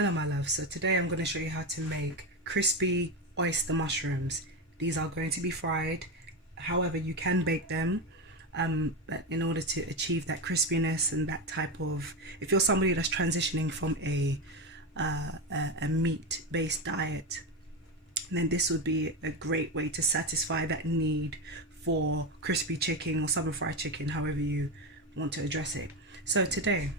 Hello my love, so today I'm going to show you how to make crispy oyster mushrooms. These are going to be fried, however you can bake them, but in order to achieve that crispiness and that type of, if you're somebody that's transitioning from a meat-based diet, then this would be a great way to satisfy that need for crispy chicken or southern fried chicken, however you want to address it. So today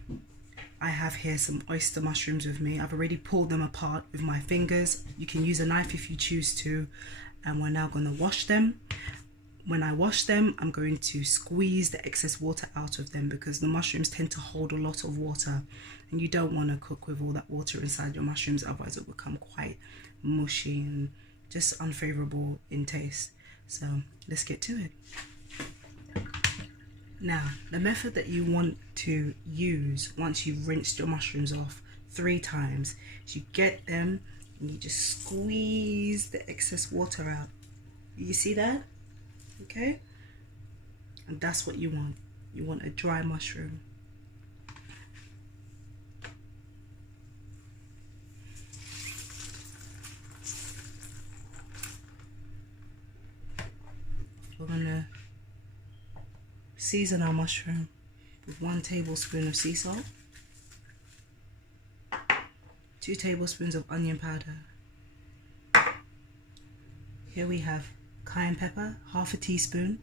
I have here some oyster mushrooms with me. I've already pulled them apart with my fingers. You can use a knife if you choose to. And we're now going to wash them. When I wash them, I'm going to squeeze the excess water out of them because the mushrooms tend to hold a lot of water. And you don't want to cook with all that water inside your mushrooms, otherwise it will become quite mushy and just unfavorable in taste. So let's get to it. Now, the method that you want to use once you've rinsed your mushrooms off 3 times is you get them and you just squeeze the excess water out. You see that? Okay? And that's what you want. You want a dry mushroom. We're gonna season our mushroom with 1 tablespoon of sea salt, 2 tablespoons of onion powder. Here we have cayenne pepper, half a teaspoon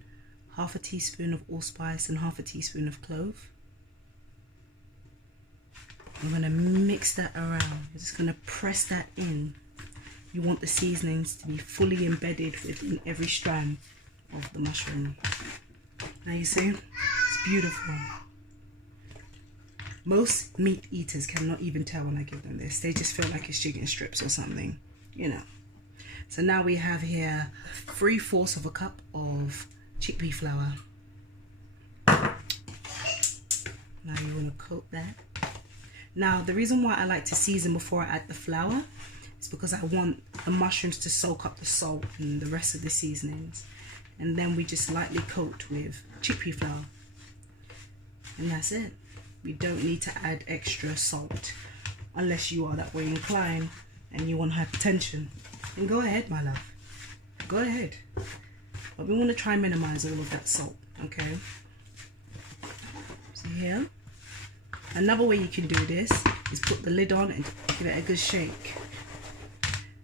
of allspice, and half a teaspoon of clove. I'm going to mix that around. We're just going to press that in. You want the seasonings to be fully embedded within every strand of the mushroom. Now you see, it's beautiful. Most meat eaters cannot even tell when I give them this. They just feel like it's chicken strips or something, you know. So now we have here 3/4 of a cup of chickpea flour. Now you want to coat that. Now the reason why I like to season before I add the flour is because I want the mushrooms to soak up the salt and the rest of the seasonings. And then we just lightly coat with chickpea flour. And that's it. We don't need to add extra salt unless you are that way inclined and you want hypertension. Then go ahead, my love. Go ahead. But we want to try and minimize all of that salt, okay? So here. Another way you can do this is put the lid on and give it a good shake.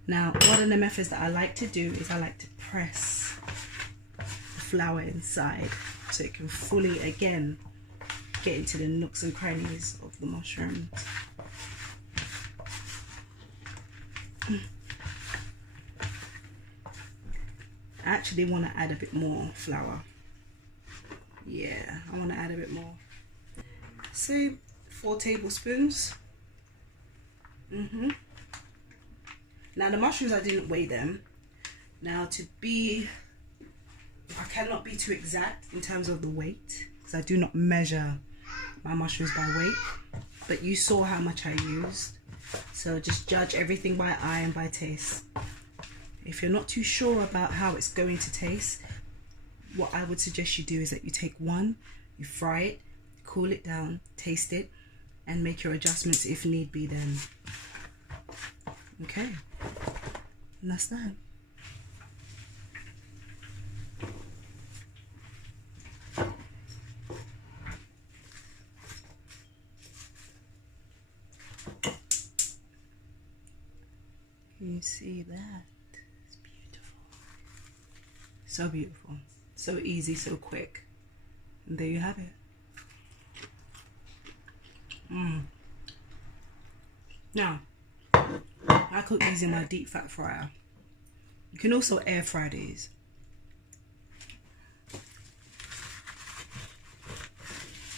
Now, one of the methods that I like to do is I like to press flour inside so it can fully again get into the nooks and crannies of the mushrooms. I actually want to add a bit more flour. Yeah, I want to add a bit more. Say 4 tablespoons. Now the mushrooms, I didn't weigh them. Now I cannot be too exact in terms of the weight because I do not measure my mushrooms by weight, but you saw how much I used, so just judge everything by eye and by taste. If you're not too sure about how it's going to taste, what I would suggest you do is that you take one, you fry it, cool it down, taste it, and make your adjustments if need be then. Okay, and that's that. You see that? It's beautiful. So beautiful. So easy, so quick. And there you have it. Now, I cook these in my deep fat fryer. You can also air fry these.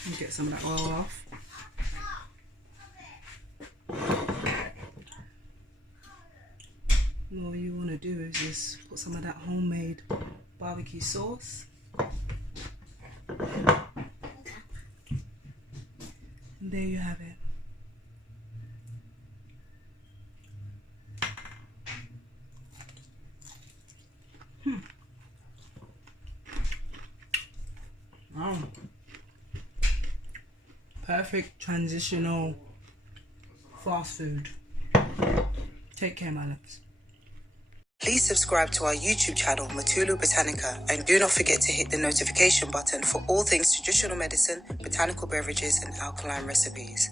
And get some of that oil off. And all you want to do is just put some of that homemade barbecue sauce. And there you have it. Wow. Perfect transitional fast food. Take care, my loves. Please subscribe to our YouTube channel, Mutulu Botanica, and do not forget to hit the notification button for all things traditional medicine, botanical beverages, and alkaline recipes.